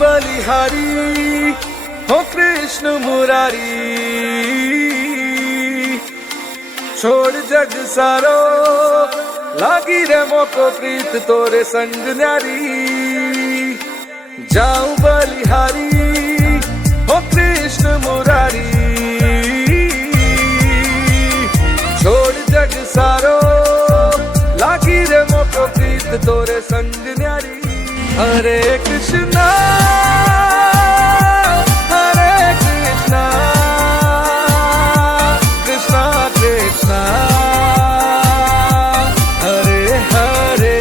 बलिहारी हो कृष्ण मुरारी, छोड़ जग सारो लागी रे मोको प्रीत तोरे संग न्यारी। जाऊं बलिहारी हो कृष्ण मुरारी, छोड़ जग सारो लागी रे मोको प्रीत तोरे संग न्यारी। हरे कृष्णा हरे कृष्णा कृष्णा कृष्णा हरे हरे,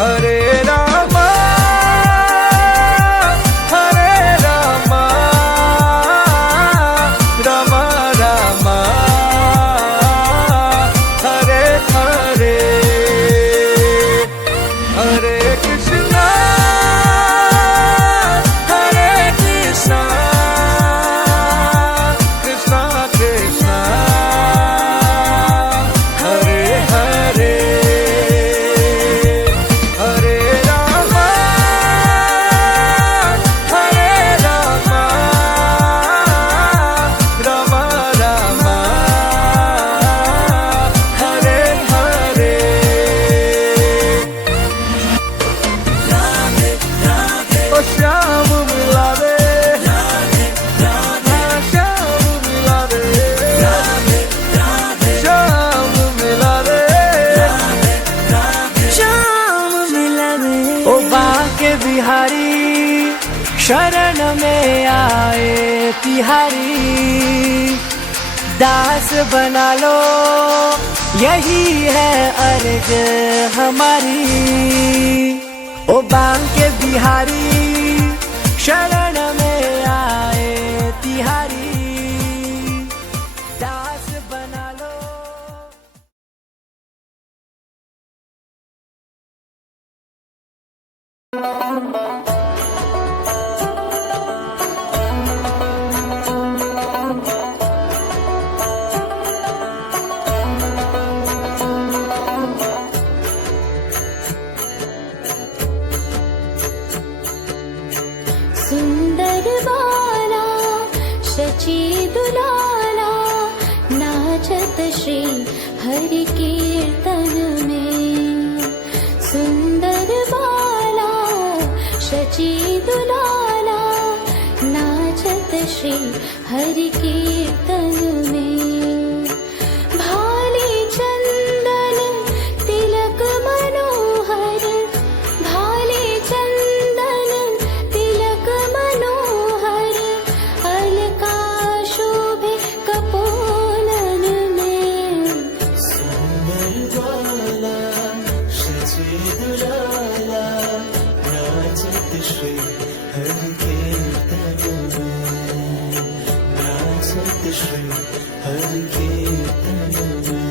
हरे रामा हरे रामा रामा रामा हरे हरे, हरे कृष्णा हरे कृष्णा कृष्णा कृष्णा हरे हरे, हरे रामा रामा रामा हरे हरे। ओ श्याम मिला दे श्याम मिला दे श्याम मिला दे श्याम मिला दे। ओ बांके बिहारी शरण में आए तिहारी, दास बना लो यही है अर्ज हमारी। ओ बांके बिहारी शरण में आए तिहारी, दास बना लो। सुंदर बाला शची दुलाला, नाचत श्री हरि कीर्तन में। सुंदर बाला शची दुलाला, नाचत श्री हरि कीर्तन में। भाली चंदन तिलक मनोहर, भाली चंदन तिलक मनोहर, अलका शोभे कपोलन में। सुंदर बाला शची दुलाला, नाचत श्री हरि कीर्तन में, नाचत श्री हरि कीर्तन में।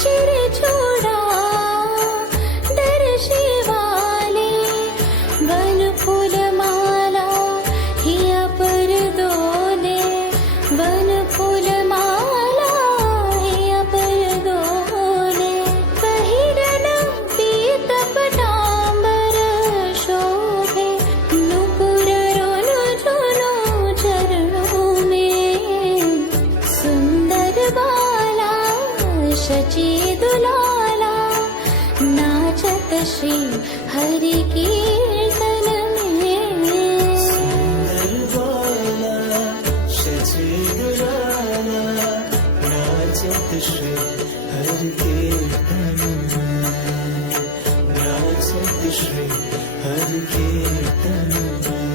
शिर छोड़ा दर्शी वाले, वन फूल माला हिया पर डोले। वन फूल माला हिया पर डोले। पहिरन पीत पटांबर शोभे, नुपुर रोनु झुनु चरणों में। सुंदर बाला शची दुलाला, नाचत श्री हरि कीर्तन में। सुंदर बाला शची दुलाला, नाचत श्री हरि कीर्तन में, नाचत श्री हरि कीर्तन में।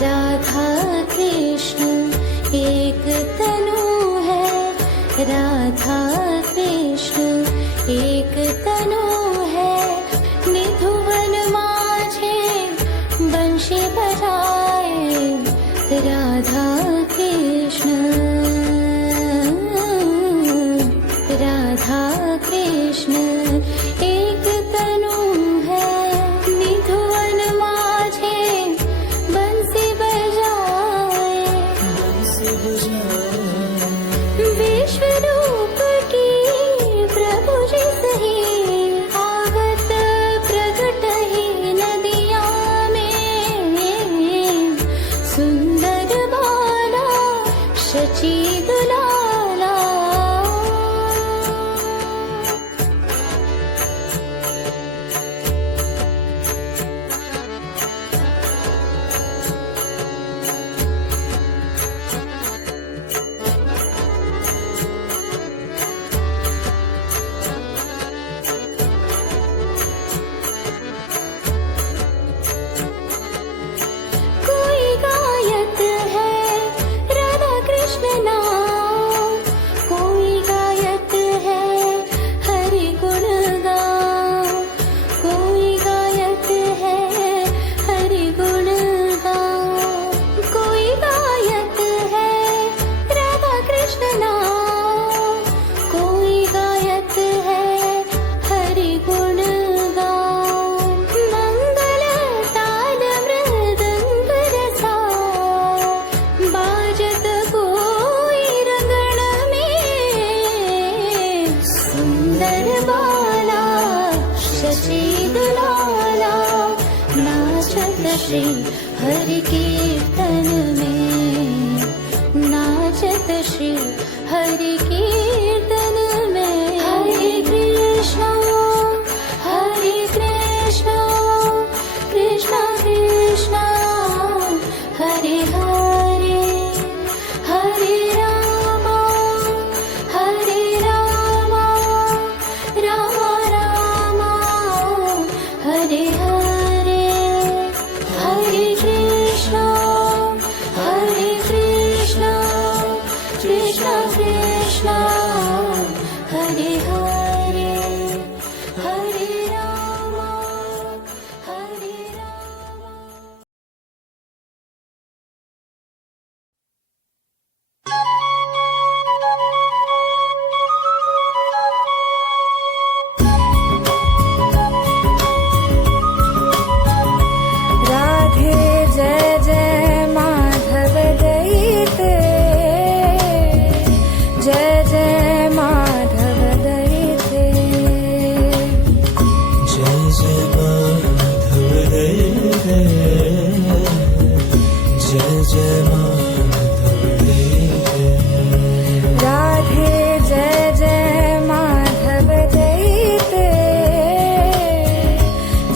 राधा कृष्ण एक तनु है, राधा कृष्ण एक तनु नाचत श्री हरि कीर्तन में, नाचत श्री हरि कीर्तन में। हरे कृष्णा कृष्णा कृष्णा हरे हरे, हरे राम राम राम हरे हरे। हरे कृष्णा कृष्णा कृष्णा हरे हरे, हरे राम हरे राम। राधे जय जय माधव दयिते, जय जय माधव दयिते। जय जय माधव दयिते, जय जय माधव दयिते। राधे जय जय माधव दयिते,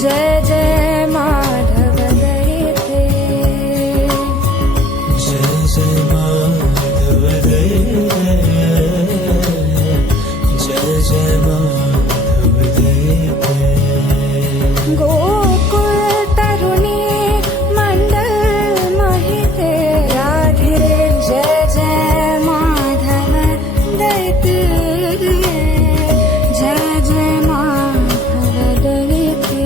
जय जय माधव दयिते। जय जय माधव दयिते, जय जय माधव दयिते। गोकुल तरुणी मंडल महिते, राधे जय जय माधव दयिते, जय जय माधव दयिते।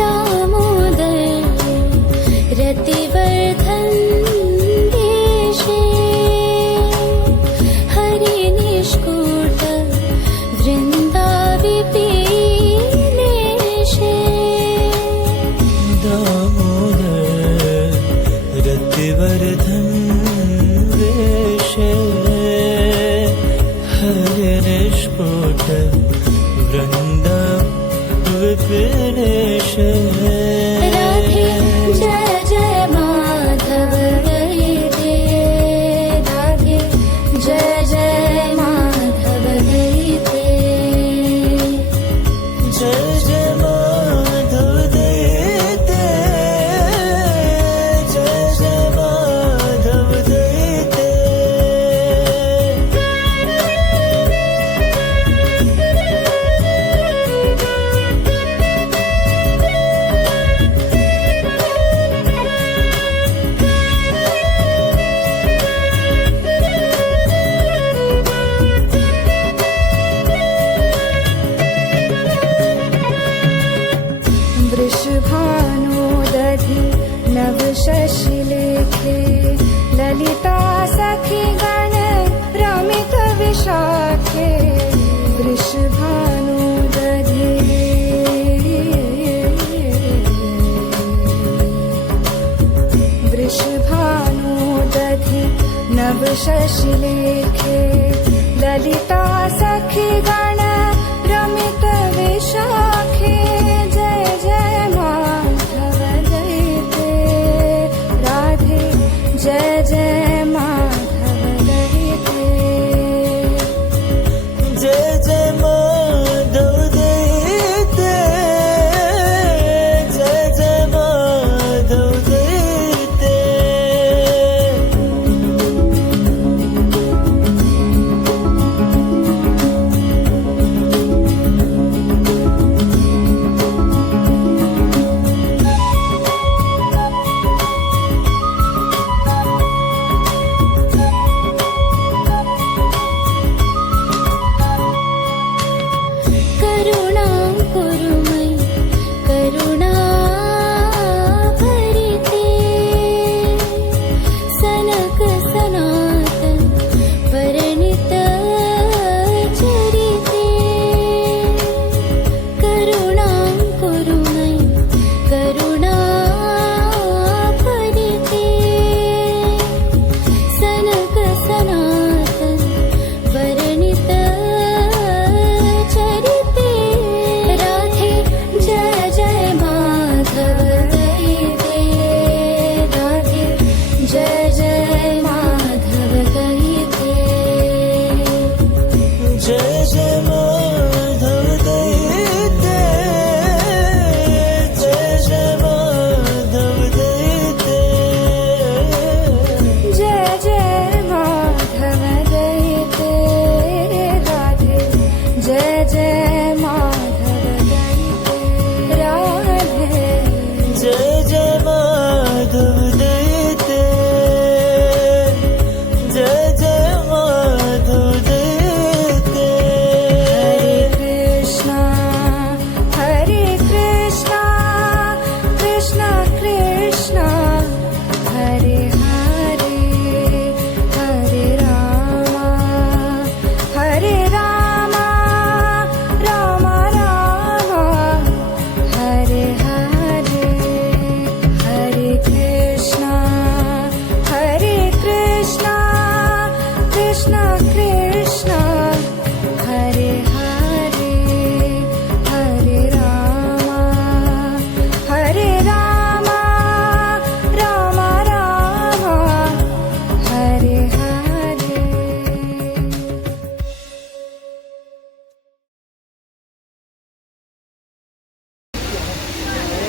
दामोदर रतिवर्धन देशे, हरि निष्कूट वृन्दाविपीनेशे। दामोदर रतिवर्धन वेशे, हरि निष्कूट वृन्दा विपिनेशे। राधे जय जय माधव दयिते, राधे जय जय माधव दयिते। जय जय माधव दयिते, जय जय माधव दयिते। वृषभानुदधि नव शशिलेखे, ललिता सखी गण रमित विशाखे। वृषभानुदधि वृषभानुदधि नव शशिलेखे, ललिता सखी गण रमित विशाखे। जय जय माधव दयिते, राधे जय जय माधव दयिते। जय जय माधव दयिते, जय जय माधव दयिते।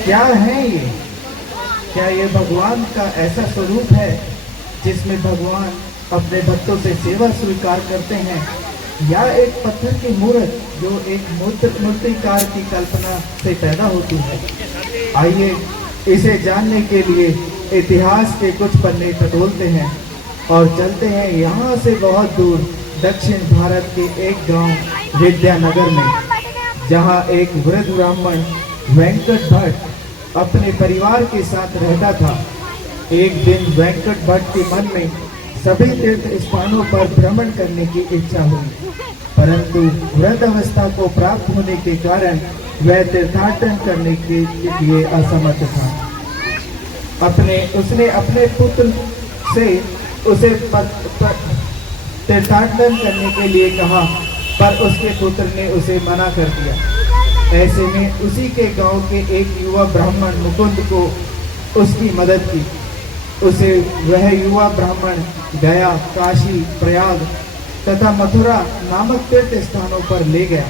क्या है ये? क्या ये भगवान का ऐसा स्वरूप है जिसमें भगवान अपने भक्तों से सेवा स्वीकार करते हैं, या एक पत्थर की मूर्त जो एक मूर्तिकार की कल्पना से पैदा होती है? आइए इसे जानने के लिए इतिहास के कुछ पन्ने टटोलते हैं और चलते हैं यहाँ से बहुत दूर दक्षिण भारत के एक गांव विद्यानगर में, जहाँ एक वृद्ध ब्राह्मण वेंकट भट्ट अपने परिवार के साथ रहता था। एक दिन वेंकट भट्ट के मन में सभी तीर्थ स्थानों पर भ्रमण करने की इच्छा हुई, परंतु वृद्ध अवस्था को प्राप्त होने के कारण वह तीर्थाटन करने के लिए असमर्थ था। उसने अपने पुत्र से उसे तीर्थाटन करने के लिए कहा, पर उसके पुत्र ने उसे मना कर दिया। ऐसे में उसी के गांव के एक युवा ब्राह्मण मुकुंद को उसकी मदद की। उसे वह युवा ब्राह्मण गया, काशी, प्रयाग तथा मथुरा नामक तीर्थ स्थानों पर ले गया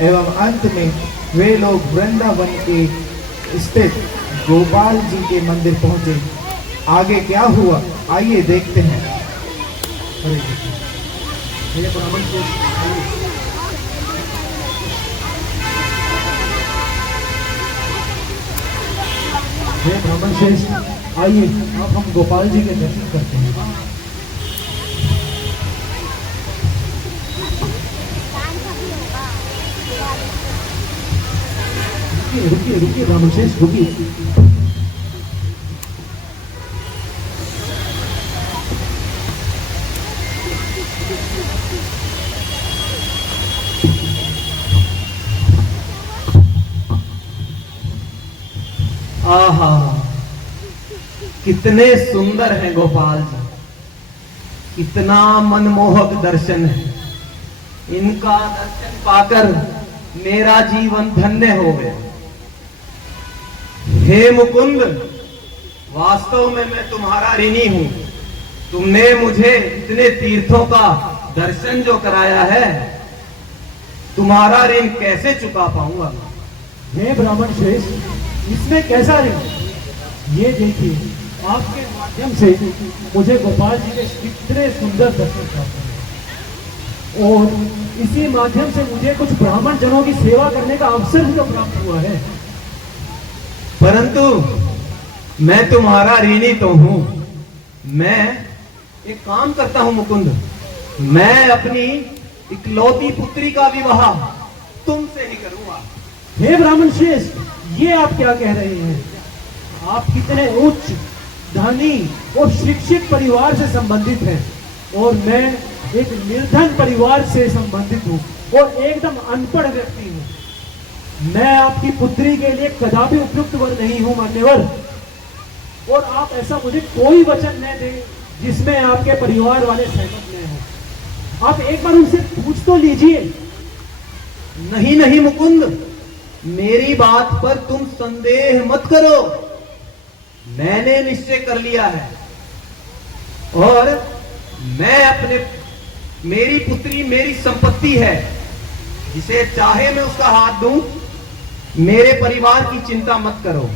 एवं अंत में वे लोग वृंदावन के स्थित गोपाल जी के मंदिर पहुंचे। आगे क्या हुआ आइए देखते हैं। हे ब्राह्मण श्रेष्ठ, आइए अब हम गोपाल जी के दर्शन करते हैं। रुकिए रुकिए ब्राह्मण श्रेष्ठ, रुकिए। आहा, कितने सुंदर हैं गोपाल जी, कितना मनमोहक दर्शन है। इनका दर्शन पाकर मेरा जीवन धन्य हो गया। हे मुकुंद, वास्तव में मैं तुम्हारा ऋणी हूं। तुमने मुझे इतने तीर्थों का दर्शन जो कराया है, तुम्हारा ऋण कैसे चुका पाऊंगा? हे ब्राह्मण श्रेष्ठ, इसमें कैसा ऋण? ये देखिए, आपके माध्यम से मुझे गोपाल जी के कितने सुंदर दर्शन प्राप्त हुए और इसी माध्यम से मुझे कुछ ब्राह्मण जनों की सेवा करने का अवसर भी तो प्राप्त हुआ है। परंतु मैं तुम्हारा ऋणी तो हूं। मैं एक काम करता हूं मुकुंद, मैं अपनी इकलौती पुत्री का विवाह तुमसे ही करूंगा। हे ब्राह्मण श्रेष्ठ, ये आप क्या कह रहे हैं? आप कितने उच्च, धनी और शिक्षित परिवार से संबंधित हैं और मैं एक निर्धन परिवार से संबंधित हूँ और एकदम अनपढ़ व्यक्ति हूँ। मैं आपकी पुत्री के लिए कदापि उपयुक्त वर नहीं हूँ मान्यवर, और आप ऐसा मुझे कोई वचन न दें जिसमें आपके परिवार वाले सहमत न हो। आप एक बार उनसे पूछ तो लीजिए। नहीं नहीं मुकुंद, मेरी बात पर तुम संदेह मत करो। मैंने निश्चय कर लिया है और मेरी पुत्री मेरी संपत्ति है। जिसे चाहे मैं उसका हाथ दूं। मेरे परिवार की चिंता मत करो।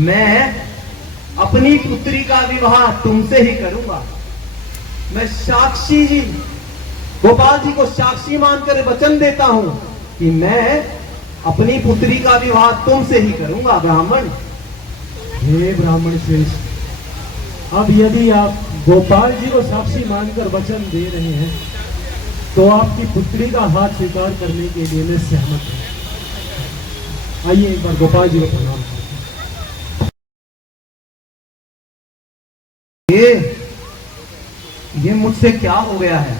मैं अपनी पुत्री का विवाह तुमसे ही करूंगा। मैं साक्षी जी, गोपाल जी को साक्षी मानकर वचन देता हूं कि मैं अपनी पुत्री का विवाह तुमसे ही करूंगा ब्राह्मण। हे ब्राह्मण श्रेष्ठ, अब यदि आप गोपाल जी को साक्षी मानकर वचन दे रहे हैं तो आपकी पुत्री का हाथ स्वीकार करने के लिए मैं सहमत हूं। आइए एक बार गोपाल जी को प्रणाम करते हैं। ये मुझसे क्या हो गया है?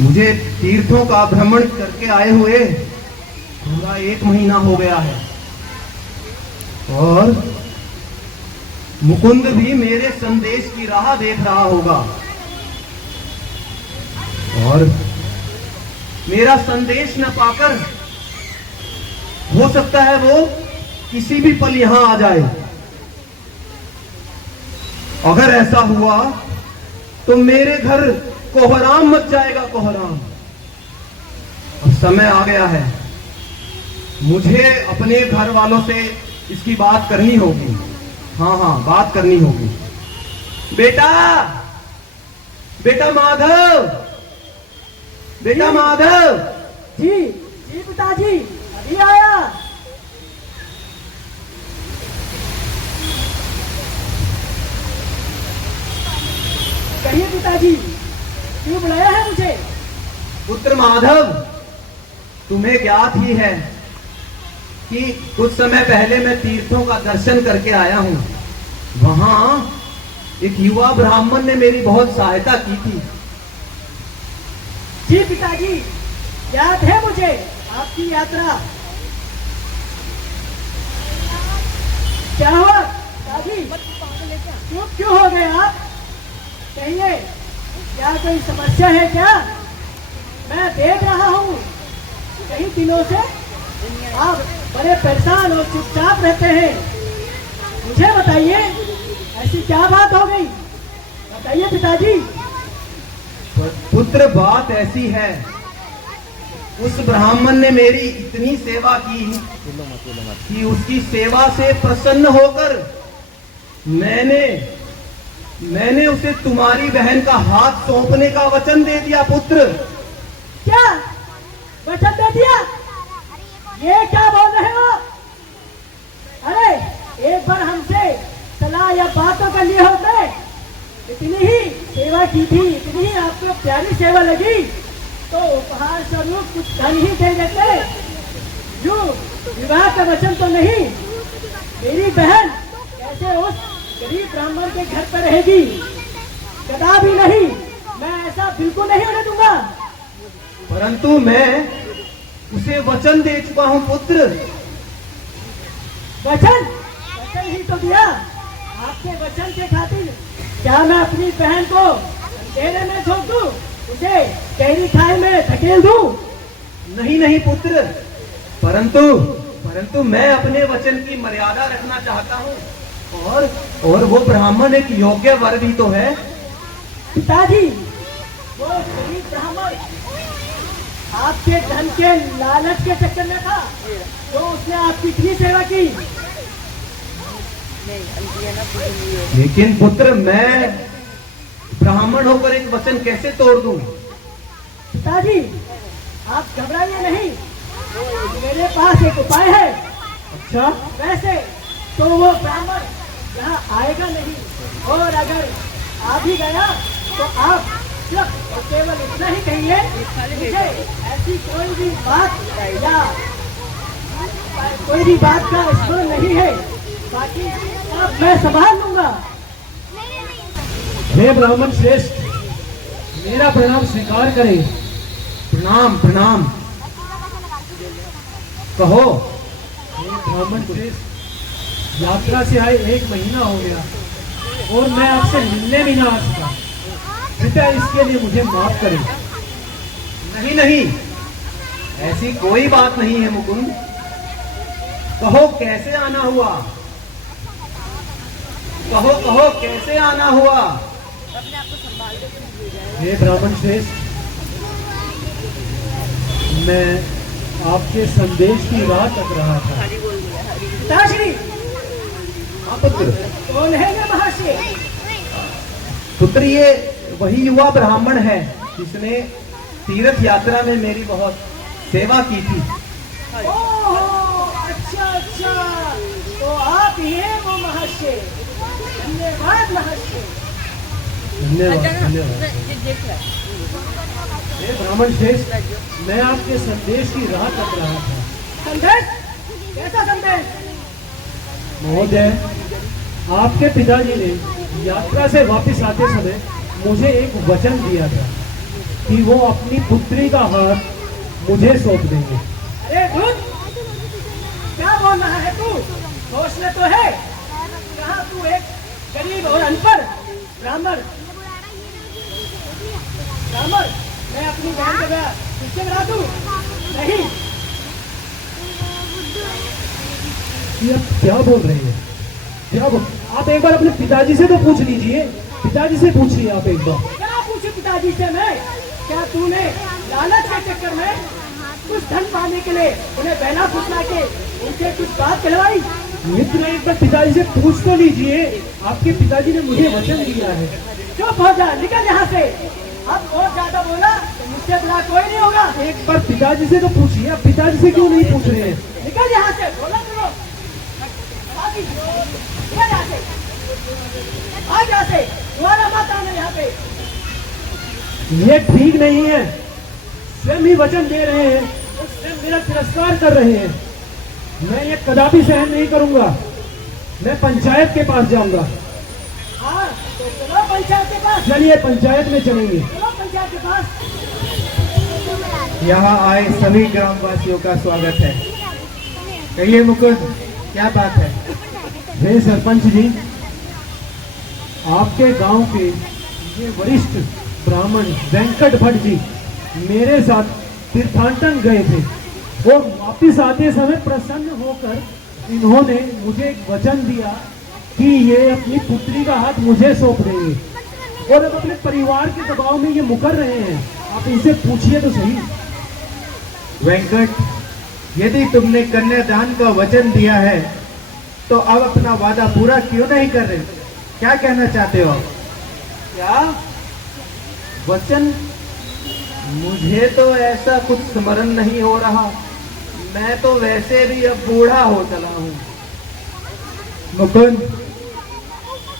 मुझे तीर्थों का भ्रमण करके आए हुए पूरा 1 महीना हो गया है और मुकुंद भी मेरे संदेश की राह देख रहा होगा और मेरा संदेश न पाकर हो सकता है वो किसी भी पल यहां आ जाए। अगर ऐसा हुआ तो मेरे घर कोहराम मच जाएगा, कोहराम। अब समय आ गया है मुझे अपने घर वालों से इसकी बात करनी होगी। हाँ हाँ, बात करनी होगी। बेटा, बेटा माधव, बेटा माधव। जी जी पिताजी, अभी आया। कहिए पिताजी, क्यों बुलाया है मुझे? पुत्र माधव, तुम्हें ज्ञात ही है कि कुछ समय पहले मैं तीर्थों का दर्शन करके आया हूं। वहां एक युवा ब्राह्मण ने मेरी बहुत सहायता की थी। जी पिताजी, याद है मुझे आपकी यात्रा। क्या हुआ पिताजी, क्यों हो गए आप? कहिए, क्या कोई समस्या है क्या? मैं देख रहा हूँ कई दिनों से आप बड़े परेशान और चुपचाप रहते हैं। मुझे बताइए, ऐसी क्या बात हो गई? बताइए पिताजी। पुत्र, बात ऐसी है, उस ब्राह्मण ने मेरी इतनी सेवा की कि उसकी सेवा से प्रसन्न होकर मैंने उसे तुम्हारी बहन का हाथ सौंपने का वचन दे दिया। पुत्र, क्या वचन दे दिया? ये क्या बोल रहे हो? अरे एक बार हमसे सलाह या बातों कर लिए होते। इतनी ही सेवा की थी, इतनी ही आपको प्यारी सेवा लगी तो उपहार स्वरूप कुछ धन ही दे देते। यूं विवाह का वचन तो नहीं। मेरी बहन कैसे उस गरीब ब्राह्मण के घर पर रहेगी? कदापि नहीं, मैं ऐसा बिल्कुल नहीं होने दूंगा। परंतु मैं उसे वचन दे चुका हूं। पुत्र, वचन ही तो दिया। आपके वचन के खातिर क्या मैं अपनी बहन को अंधेरे में झोंक दूं, उसे गहरी खाई में धकेल दूं? नहीं नहीं पुत्र, परंतु मैं अपने वचन की मर्यादा रखना चाहता हूँ। और वो ब्राह्मण एक योग्य वर भी तो है। पिताजी, वो गरीब ब्राह्मण आपके धन के लालच के चक्कर में था तो उसने आपकी इतनी सेवा की। लेकिन पुत्र, मैं ब्राह्मण होकर एक वचन कैसे तोड़ दूं? पिताजी, आप घबराइए नहीं, मेरे पास एक उपाय है। अच्छा, वैसे तो वो ब्राह्मण यहाँ आएगा नहीं, और अगर आ भी गया तो आप सिर्फ और केवल इतना ही कहिए, मुझे ऐसी कोई भी बात या कोई भी बात का स्मरण नहीं है, बाकी अब मैं संभाल लूंगा। हे ब्राह्मण श्रेष्ठ, मेरा प्रणाम स्वीकार करें। प्रणाम प्रणाम, कहो। हे ब्राह्मण श्रेष्ठ, यात्रा से आए 1 महीना हो गया और मैं आपसे मिलने भी ना आ सका। कृपया इसके लिए मुझे माफ करें। नहीं नहीं, ऐसी कोई बात नहीं है मुकुंद। कहो कैसे आना हुआ, कहो कैसे आना हुआ। हे ब्राह्मण श्रेष्ठ, मैं आपके संदेश की राह तक रहा था। पिताश्री, हाँ पुत्र। कौन है ये महर्षि? पुत्र, ये वही युवा ब्राह्मण है जिसने तीर्थ यात्रा में मेरी बहुत सेवा की थी। ओहो, अच्छा, तो आप ही हैं वो महर्षि। धन्यवाद महर्षि। धन्यवाद। हे ब्राह्मण श्रेष्ठ, मैं आपके संदेश की राह तक रहा था। संदेश? कैसा संदेश? महोदय, आपके पिताजी ने यात्रा से वापस आते समय मुझे एक वचन दिया था कि वो अपनी पुत्री का हाथ मुझे सौंप देंगे। अरे धुत, क्या बोल रहा है तू? होश में तो है? कहाँ तू एक गरीब और अनपढ़ ब्राह्मण, मैं अपनी बहन का ब्याह किससे करा दूं? नहीं। ये आप क्या बोल रहे हैं? आप एक बार अपने पिताजी से तो पूछ लीजिए। पिताजी से पूछिए आप एक बार। क्या पूछे पिताजी से मैं? क्या तूने लालच के चक्कर में कुछ धन पाने के लिए उन्हें बहला फुसला के उनसे कुछ बात कहवाई। मित्र एक बार पिताजी से पूछ तो लीजिए, आपके पिताजी ने मुझे वचन दिया है। चुप हो जा, निकल यहाँ से। अब और ज्यादा बोला तो मुझसे बड़ा कोई नहीं होगा। एक बार पिताजी से तो पूछिए, आप पिताजी से क्यों नहीं पूछ रहे हैं? निकल यहाँ से, बोला करो। आगे, निकल यहाँ से, आ यहाँ से, दोबारा मत आना यहाँ पे। ये ठीक नहीं है, स्वयं ही वचन दे रहे हैं और स्वयं मेरा तिरस्कार कर रहे हैं। मैं ये कदापि सहन नहीं करूंगा, मैं पंचायत के पास जाऊंगा। हाँ, तो चलो पंचायत के पास। चलिए पंचायत में चलेंगे। चलो पंचायत के पास। यहाँ आए सभी ग्रामवासियों का स्वागत है। कहिए मुकुंद, क्या बात है? हे सरपंच जी, आपके गांव के ये वरिष्ठ ब्राह्मण वेंकट भट्ट जी मेरे साथ तीर्थाटन गए थे और वापिस आते समय प्रसन्न होकर इन्होंने मुझे एक वचन दिया कि ये अपनी पुत्री का हाथ मुझे सौंप देंगे और अब अपने परिवार के दबाव में ये मुकर रहे हैं। आप इनसे पूछिए तो सही। वेंकट, यदि तुमने कन्यादान का वचन दिया है तो अब अपना वादा पूरा क्यों नहीं कर रहे? क्या कहना चाहते हो? क्या वचन? मुझे तो ऐसा कुछ स्मरण नहीं हो रहा। मैं तो वैसे भी अब बूढ़ा हो चला हूँ। मुकुंद,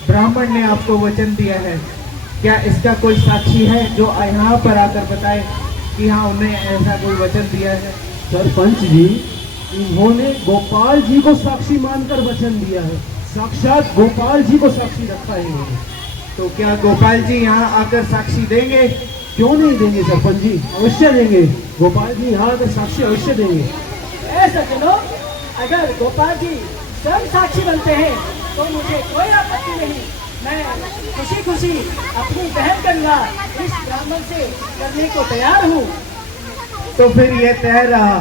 ब्राह्मण ने आपको वचन दिया है, क्या इसका कोई साक्षी है जो यहाँ पर आकर बताए कि हाँ उन्हें ऐसा कोई वचन दिया है? सरपंच जी, इन्होंने गोपाल जी को साक्षी मानकर वचन दिया है। साक्षात गोपाल जी को साक्षी रखा है इन्होंने। तो क्या गोपाल जी यहाँ आकर साक्षी देंगे? क्यों नहीं देंगे सरपंच जी, अवश्य देंगे। गोपाल जी यहाँ आकर साक्षी अवश्य देंगे। ऐसा चलो, अगर गोपाल जी स्वयं साक्षी बनते हैं तो मुझे कोई आपत्ति नहीं। मैं खुशी खुशी अपनी बहन गंगा इस ब्राह्मण से करने को तैयार हूँ। तो फिर यह तय रहा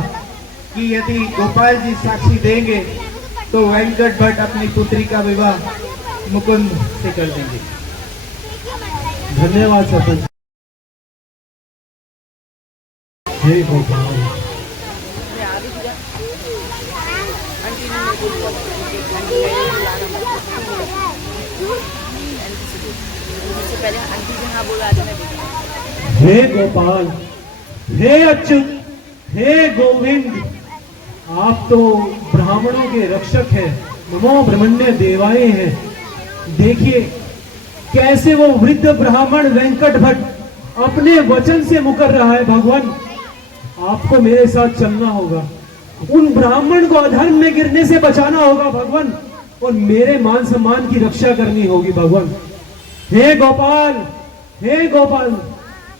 कि यदि गोपाल जी साक्षी देंगे तो वेंकट भट्ट अपनी पुत्री का विवाह मुकुंद से कर देंगे। धन्यवाद सरपंच। हे गोपाल, हे गोपाल, हे अच्युत, हे गोविंद, आप तो ब्राह्मणों के रक्षक हैं, नमो ब्रह्मण्य देवाय हैं। देखिए कैसे वो वृद्ध ब्राह्मण वेंकट भट्ट अपने वचन से मुकर रहा है। भगवान, आपको मेरे साथ चलना होगा, उन ब्राह्मण को अधर्म में गिरने से बचाना होगा भगवान, और मेरे मान सम्मान की रक्षा करनी होगी भगवान। हे गोपाल, हे गोपाल,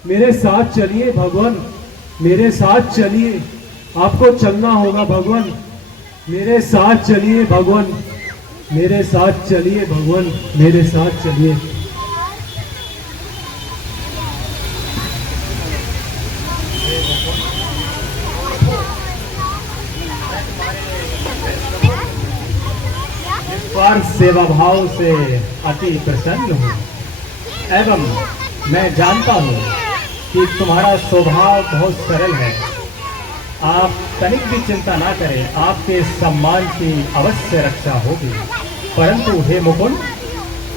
मेरे साथ चलिए भगवान, मेरे साथ चलिए। आपको चलना होगा भगवान, मेरे साथ चलिए भगवान, मेरे साथ चलिए भगवान, मेरे साथ चलिए। पर सेवा भाव से अति प्रसन्न हूँ एवं मैं जानता हूँ कि तुम्हारा स्वभाव बहुत सरल है। आप तनिक भी चिंता ना करें, आपके सम्मान की अवश्य रक्षा होगी। परंतु हे मुकुंद,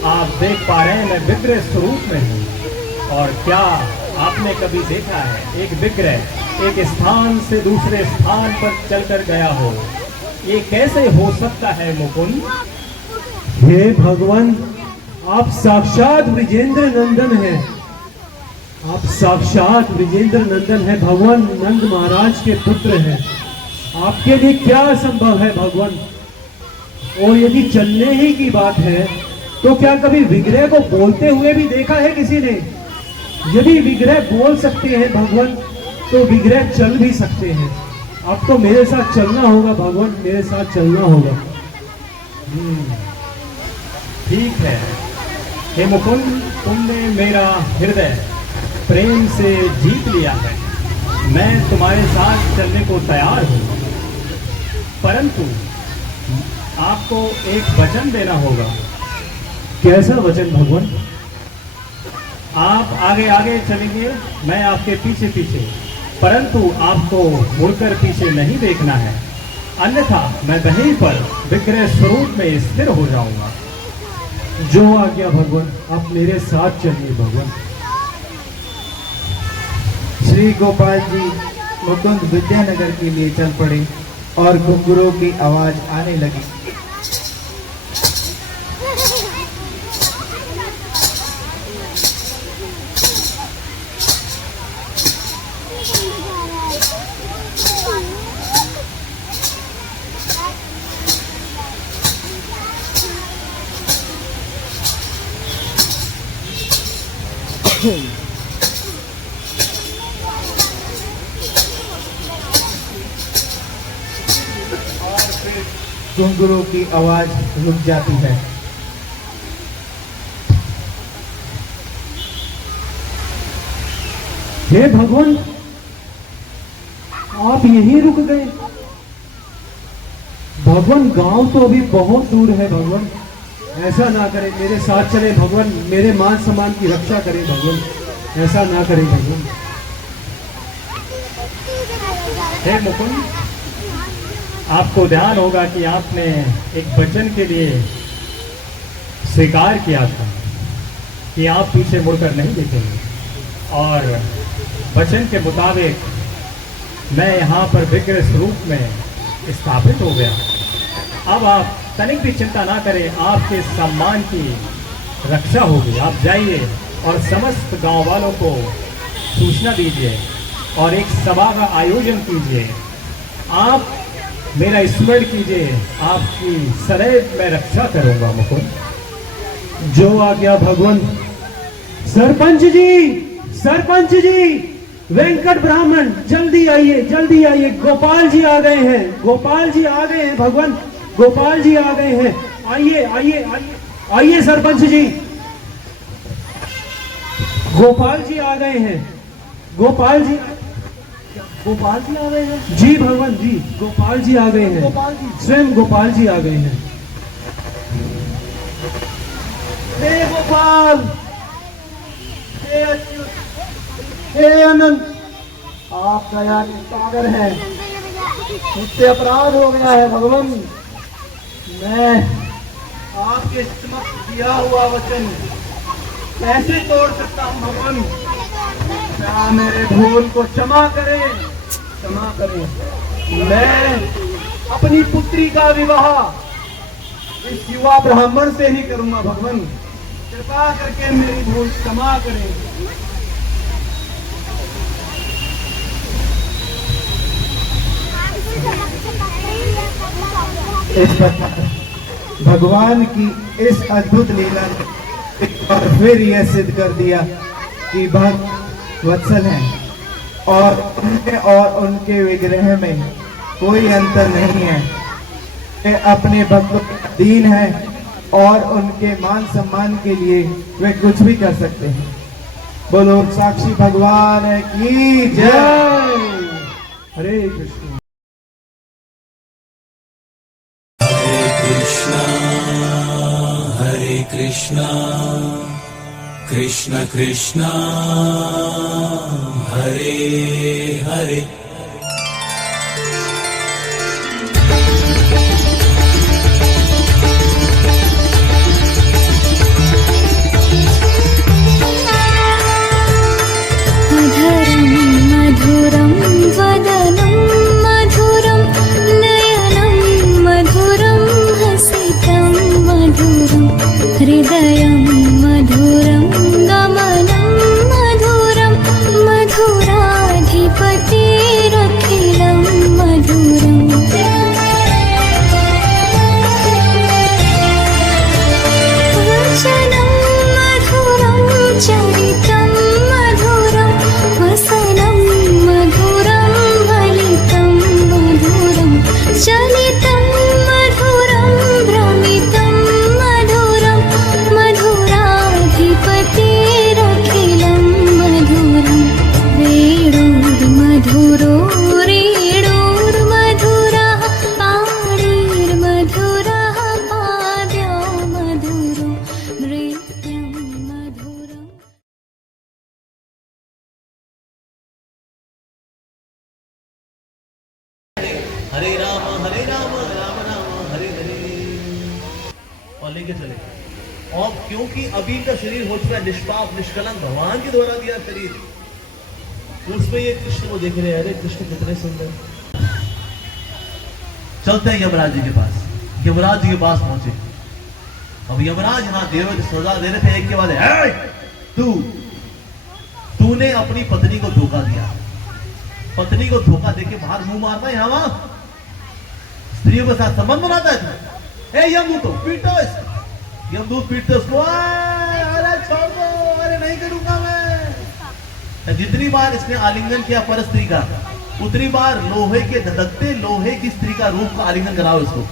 आप देख पा रहे हैं मैं विग्रह स्वरूप में हूँ। और क्या आपने कभी देखा है एक विग्रह एक स्थान से दूसरे स्थान पर चलकर गया हो? ये कैसे हो सकता है मुकुंद? हे भगवान, आप साक्षात विजेंद्र नंदन हैं, आप साक्षात विजेंद्र नंदन हैं भगवान, नंद महाराज के पुत्र हैं। आपके लिए क्या असंभव है भगवान? और यदि चलने ही की बात है तो क्या कभी विग्रह को बोलते हुए भी देखा है किसी ने? यदि विग्रह बोल सकते हैं भगवान तो विग्रह चल भी सकते हैं। आपको मेरे साथ चलना होगा भगवान, मेरे साथ चलना होगा। ठीक है हे मुकुंद, तुमने मेरा हृदय प्रेम से जीत लिया है। मैं तुम्हारे साथ चलने को तैयार हूँ, परंतु आपको एक वचन देना होगा। कैसा वचन भगवान? आप आगे आगे चलेंगे, मैं आपके पीछे पीछे। परंतु आपको मुड़कर पीछे नहीं देखना है, अन्यथा मैं वहीं पर विग्रह स्वरूप में स्थिर हो जाऊंगा। जो आज्ञा भगवान, आप मेरे साथ चलिए भगवान। श्री गोपाल जी मुकुंद विद्यानगर के लिए चल पड़े और घुंघरूओं की आवाज आने लगी। घुंघरूओं की आवाज रुक जाती है। हे भगवान, आप यहीं रुक गए। भगवान, गांव तो अभी बहुत दूर है भगवान, ऐसा ना करें, मेरे साथ चले भगवान, मेरे मान सम्मान की रक्षा करें भगवान, ऐसा ना करें भगवान। हे मुकुंद, आपको ध्यान होगा कि आपने एक वचन के लिए स्वीकार किया था कि आप पीछे मुड़कर नहीं देखेंगे, और वचन के मुताबिक मैं यहाँ पर विग्रह स्वरूप में स्थापित हो गया। अब आप तनिक भी चिंता ना करें, आपके सम्मान की रक्षा होगी। आप जाइए और समस्त गांव वालों को सूचना दीजिए और एक सभा का आयोजन कीजिए। आप मेरा स्मरण कीजिए, आपकी सदैव मैं रक्षा करूंगा मुकुंद। जो आज्ञा भगवान। सरपंच जी, सरपंच जी, वेंकट ब्राह्मण, जल्दी आइए, जल्दी आइए, गोपाल जी आ गए हैं, गोपाल जी आ गए हैं भगवान, गोपाल जी आ गए हैं। आइए आइए आइए आइए सरपंच जी, गोपाल जी आ गए हैं, गोपाल जी, गोपाल जी आ गए हैं जी भगवान जी, गोपाल जी आ गए हैं, गोपाल जी, स्वयं गोपाल जी आ गए हैं। हे गोपाल, हे अच्युत, हे अनंत, आप दया के सागर हैं, मुझसे अपराध हो गया है भगवान। मैं आपके समक्ष दिया हुआ वचन कैसे तोड़ सकता हूँ भगवान? क्या मेरे भूल को क्षमा करें, क्षमा करें। मैं अपनी पुत्री का विवाह इस युवा ब्राह्मण से ही करूंगा भगवान, कृपा करके मेरी भूल क्षमा करें। इस प्रकार भगवान की इस अद्भुत लीला ने एक बार फिर यह सिद्ध कर दिया कि भक्त वत्सल हैं और उनके और उनके विग्रह में कोई अंतर नहीं है। वे अपने भक्तों के दीन हैं और उनके मान सम्मान के लिए वे कुछ भी कर सकते हैं। बोलो साक्षी भगवान की जय। हरे कृष्ण। हरे कृष्णा कृष्ण कृष्णा हरे हरे। मधुरं वदनं मधुरं नयनं मधुरं हसितं मधुरं हृदयं मधुरं गमनं मधुरं मधुराधिपते राम राम राम हरे हरे, और लेके चले। और क्योंकि अभी का शरीर हो चुका है निष्पाप निष्कलंक, भगवान के द्वारा दिया शरीर, उसमें ये कृष्ण को देख रहे हैं, अरे कृष्ण कितने सुंदर। चलते हैं यमराज जी के पास। यमराज जी के पास पहुंचे। अब यमराज यहाँ देवों को सजा दे रहे थे, एक के बाद तूने अपनी पत्नी को धोखा दिया। पत्नी को धोखा देके बाहर मुंह मारता है, यहाँ स्त्रियों के साथ संबंध बनाता है। ए यमदूत, पीटो इसको। यमदूत पीटते उसको, अरे छोड़ दो, अरे नहीं करूंगा मैं। जितनी बार इसने आलिंगन किया पर स्त्री का, उतनी बार लोहे के धधकते लोहे की स्त्री का रूप का आलिंगन कराओ इसको,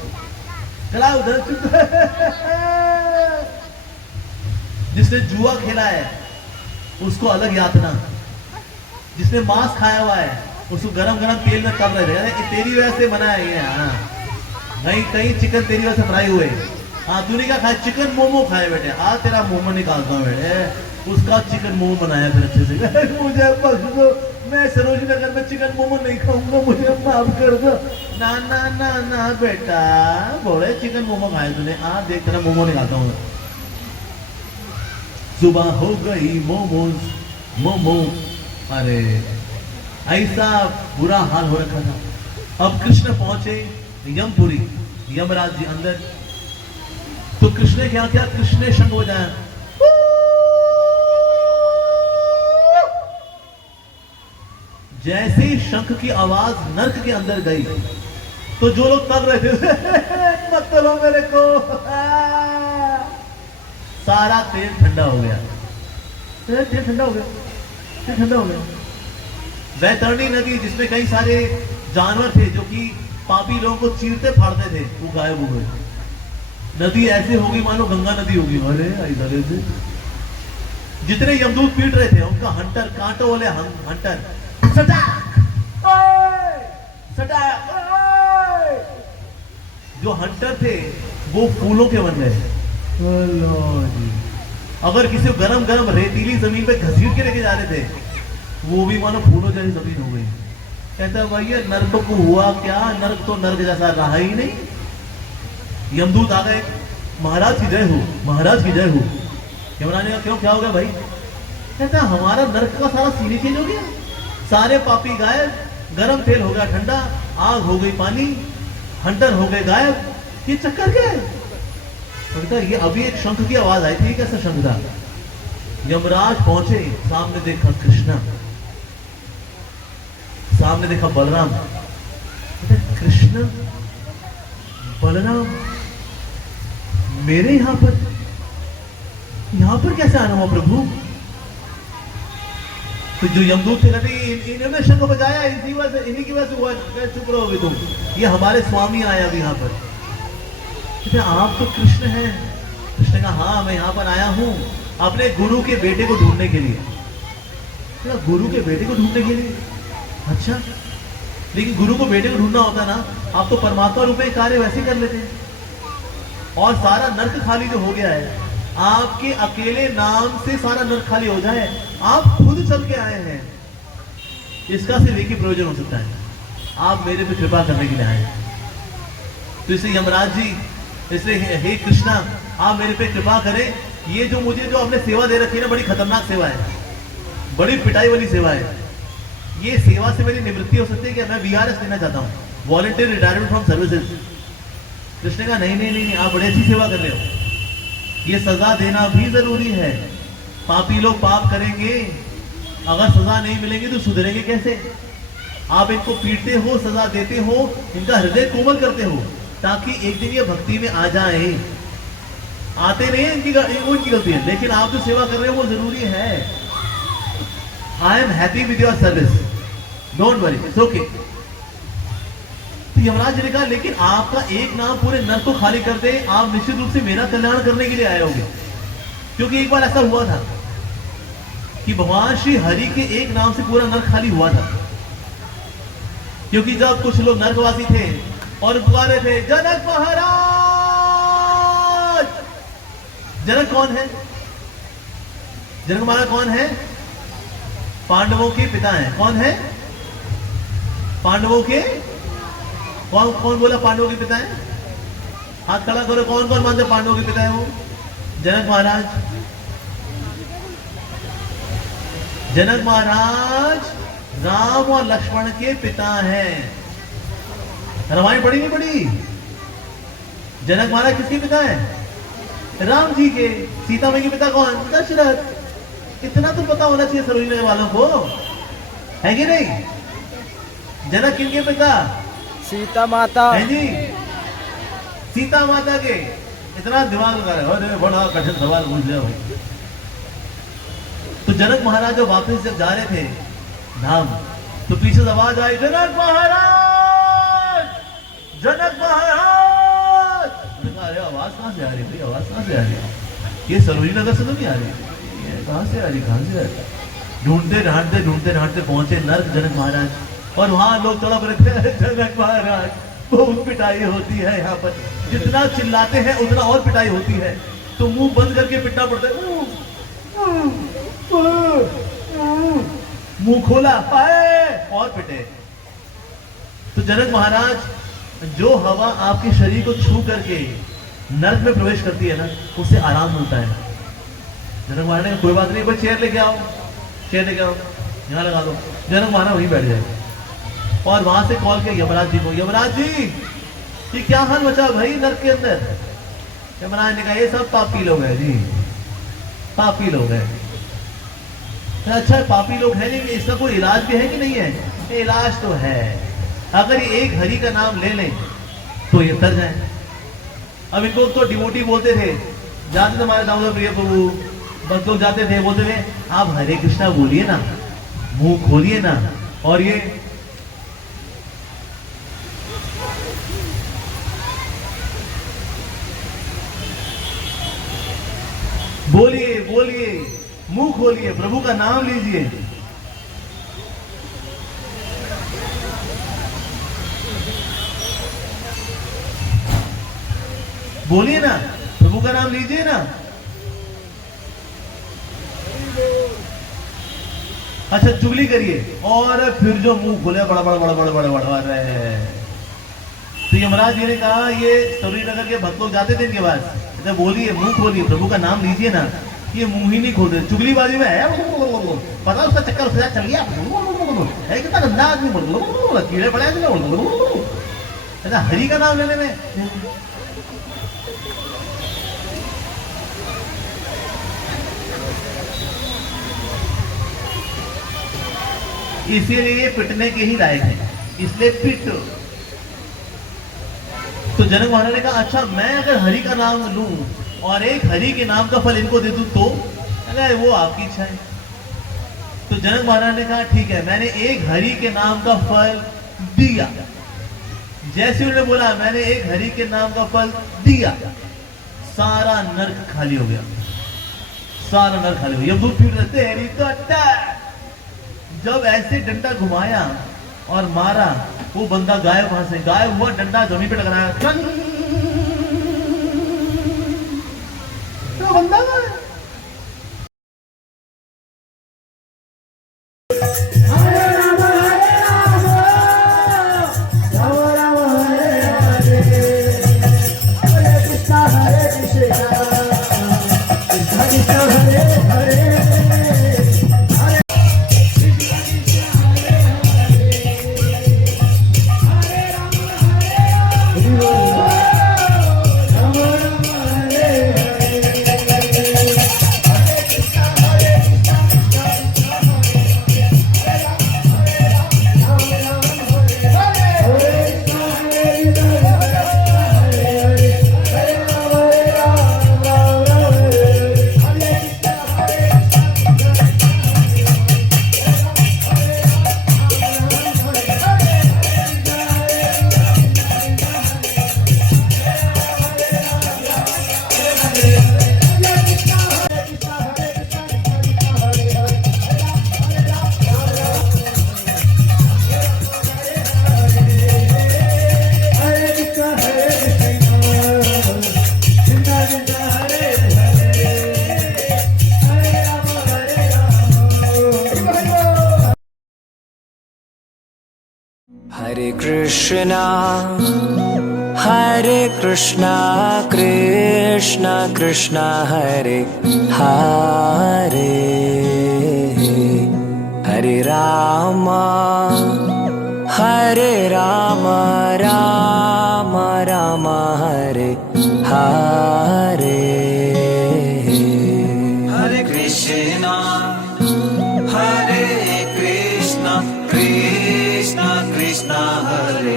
कराओ उधर। जिसने जुआ खेला है उसको अलग यातना, जिसने मांस खाया हुआ है उसको गरम गरम तेल में तल रहे थे, तेरी वजह से बना है ये। हाँ, कहीं कहीं चिकन तेरी वजह से फ्राई हुए। हाँ, तूने क्या खाया? चिकन मोमो खाए बेटे। हाँ, तेरा मोमो निकालता हूँ बेटे, उसका चिकन मोमो बनाया फिर अच्छे से। मुझे बख्श दो, मैं सरोजनी नगर में चिकन मोमो नहीं खाऊंगा, मुझे माफ कर दो। ना ना ना ना बेटा, बोले चिकन मोमो खाए तूने। हाँ, देख तेरा मोमो निकालता हूँ। सुबह हो गई मोमोज मोमो, अरे ऐसा बुरा हाल हो रखा था। अब कृष्ण पहुंचे यमपुरी, यमराज जी अंदर। तो कृष्ण ने क्या किया? कृष्ण ने शंख बजाया। जैसे ही शंख की आवाज नर्क के अंदर गई तो जो लोग तब रहे थे मत तलो मेरे को, सारा तेल ठंडा हो गया। तेल ठंडा हो गया, तेल ठंडा हो गया। वैतरणी नदी जिसमें कई सारे जानवर थे जो कि पापी लोगों को चीरते फाड़ते थे, वो गायब हो गए। नदी ऐसे होगी मानो गंगा नदी होगी। अरे इधर से जितने यमदूत पीट रहे थे उनका हंटर, कांटों वाले हंटर जो हंटर थे वो फूलों के बन गए। अगर किसी को गरम गरम रेतीली जमीन पे घसीट के लेके जा रहे थे, वो भी मानो फूलों जैसी जमीन हो गई। कहता भैया नर्क को हुआ क्या? नर्क तो नर्क जैसा रहा ही नहीं। यमदूत आ गए, महाराज की जय हो, महाराज की जय हो। यमराज ने कहा क्यों, क्या हो गया भाई? कहता हमारा नर्क का सारा सीन चेंज हो गया, सारे पापी गायब, गरम तेल हो गया ठंडा, आग हो गई पानी, हंटर हो गए गायब, ये चक्कर क्या है? कहता ये अभी एक शंख की आवाज आई थी, कैसा शंख था? यमराज पहुंचे, सामने देखा कृष्णा, सामने देखा बलराम। कृष्ण बलराम मेरे यहां पर कैसे आना हुआ प्रभु? तो जो यमदूत थे कहते इन्होंने शंख बजाया, इन्हीं की वजह से हुआ। चुप रहोगे तुम, ये हमारे स्वामी आए अभी यहाँ पर। कहते आप तो कृष्ण हैं। कृष्ण कहा हाँ, मैं यहाँ पर आया हूँ अपने गुरु के बेटे को ढूंढने के लिए। गुरु के बेटे को ढूंढने के लिए? अच्छा, लेकिन गुरु को बेटे को ढूंढना होता ना, आप तो परमात्मा रूप में कार्य वैसे कर लेते। और सारा नर्क खाली जो हो गया है, आपके अकेले नाम से सारा नर्क खाली हो जाए, आप खुद चल के आए हैं, इसका सिर्फ एक ही प्रयोजन हो सकता है, आप मेरे पे कृपा करने के लिए आए। तो इसलिए यमराज जी, इसलिए हे कृष्णा, आप मेरे पे कृपा करें। ये जो मुझे जो आपने सेवा दे रखी है ना, बड़ी खतरनाक सेवा है, बड़ी पिटाई वाली सेवा है। ये सेवा से मेरी निवृत्ति हो सकती है कि मैं VRS लेना चाहता हूँ, volunteer retirement from services. Krishna का नहीं, आप बड़ी अच्छी सेवा कर रहे हो, ये सजा देना भी जरूरी है। पापी लोग पाप करेंगे, अगर सजा नहीं मिलेगी तो सुधरेंगे कैसे? आप इनको पीटते हो, सजा देते हो, इनका हृदय कोमल करते हो, ताकि एक दिन ये भक्ति में आ जाए। आते नहीं है, इनकी गलती है, लेकिन आप जो सेवा कर रहे हो वो जरूरी है। I am happy with your service, don't worry, it's okay. तो यमराज जी ने कहा लेकिन आपका एक नाम पूरे नर्क को खाली कर दे, आप निश्चित रूप से मेरा कल्याण करने के लिए आए होंगे। क्योंकि एक बार ऐसा हुआ था कि भगवान श्री हरि के एक नाम से पूरा नर्क खाली हुआ था। क्योंकि जब कुछ लोग नर्कवासी थे और पुकारे थे जनक महाराज। जनक कौन है? जनक महाराज कौन है? पांडवों के पिता हैं। कौन है? पांडवों के कौन कौन बोला पांडवों के पिता है? हाथ खड़ा करो, कौन कौन मानते पांडवों के पिता है वो? जनक महाराज। जनक महाराज राम और लक्ष्मण के पिता हैं। रामायण पढ़ी नहीं पढ़ी? जनक महाराज किसके पिता है? राम जी के। सीता माई के पिता कौन? दशरथ। इतना तो पता होना चाहिए सरोजनी वालों को, है कि नहीं? जनक किनके पिता? सीता माता है जी, सीता माता के। इतना दिमाग लगा रहे हो, अरे बड़ा कठिन सवाल पूछ लिया भाई। तो जनक महाराज जो वापस जब जा रहे थे धाम, तो पीछे से आवाज आई, जनक महाराज, जनक महाराज। मैंने कहा अरे आवाज कहां से आ रही भाई, आवाज कहां से आ रही है? ये सरोजनी नगर से तो नहीं आ रही, ये कहां से आ रही, कहां से आ रही? ढूंढते ढांढते पहुंचे नर्क जनक महाराज, और वहां लोग तड़प रहे थे, जनक महाराज बहुत पिटाई होती है यहाँ पर, जितना चिल्लाते हैं उतना और पिटाई होती है, तो मुंह बंद करके पिटना पड़ता है। मुंह खोला और पिटे। तो जनक महाराज, जो हवा आपके शरीर को छू करके नर्क में प्रवेश करती है ना, उससे आराम मिलता है। जनक महाराज ने कोई बात नहीं, बस चेयर लेके आओ, चेयर लेके आओ, यहाँ लगा दो। जनक महाराज वहीं बैठ जाए, और वहां से कॉल किया यमराज जी को, यमराज जी ये क्या हाल बचा भाई नर्क के अंदर? यमराज ने कहा ये सब पापी लोग हैं जी, पापी लोग हैं। अच्छा पापी लोग हैं, लेकिन इसका कोई इलाज भी है कि नहीं है? इलाज तो है, अगर ये एक हरि का नाम ले लें तो ये तर जाए। अब इनको तो डिवोटी बोलते थे, जाते थे हमारे दामोदर प्रिय प्रभु, बस लोग जाते थे, बोलते थे आप हरे कृष्णा बोलिए ना, मुंह खोलिए ना, और ये बोलिए बोलिए, मुंह खोलिए, प्रभु का नाम लीजिए। बोलिए ना, प्रभु का नाम लीजिए ना। अच्छा चुगली करिए, और फिर जो मुंह खोले बड़ा बड़ा बड़ा बड़ा बड़ा बड़ा रहे हैं। तो यमराज जी ने कहा ये सरोजनी नगर के भक्त लोग जाते थे इनके पास, अच्छा बोलिए, मुंह खोलिए, प्रभु का नाम लीजिए ना। ये मुंह ही नहीं खोलते, चुगलीबाजी में है, पता उसका चक्कर उसके साथ चल गया है, कितना गंदा आदमी, कीड़े पड़े। अच्छा हरि का नाम लेने में इसीलिए पिटने के ही लायक है, इसलिए पिटो। तो जनक महाराज ने कहा अच्छा मैं अगर हरि का नाम लूं और एक हरि के नाम का फल इनको दे दूं तो? अगर वो आपकी इच्छा है। तो जनक महाराज ने कहा ठीक है, मैंने एक हरि के नाम का फल दिया। जैसे उन्होंने बोला मैंने एक हरि के नाम का फल दिया, सारा नर्क खाली हो गया, सारा नर्क खाली हो गया। यमदूत फिर तेरी तो जब ऐसे डंडा घुमाया और मारा, वो बंदा गायब, वहां से गायब हुआ, डंडा जमीन पे टकराया, तो बंदा गायब। कृष्णा हरे कृष्णा कृष्णा कृष्णा हरे हरे हरे राम राम राम हरे हरे हरे कृष्णा कृष्णा कृष्णा हरे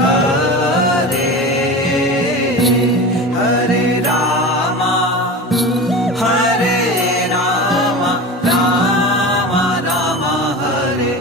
हरे हरे राम राम राम हरे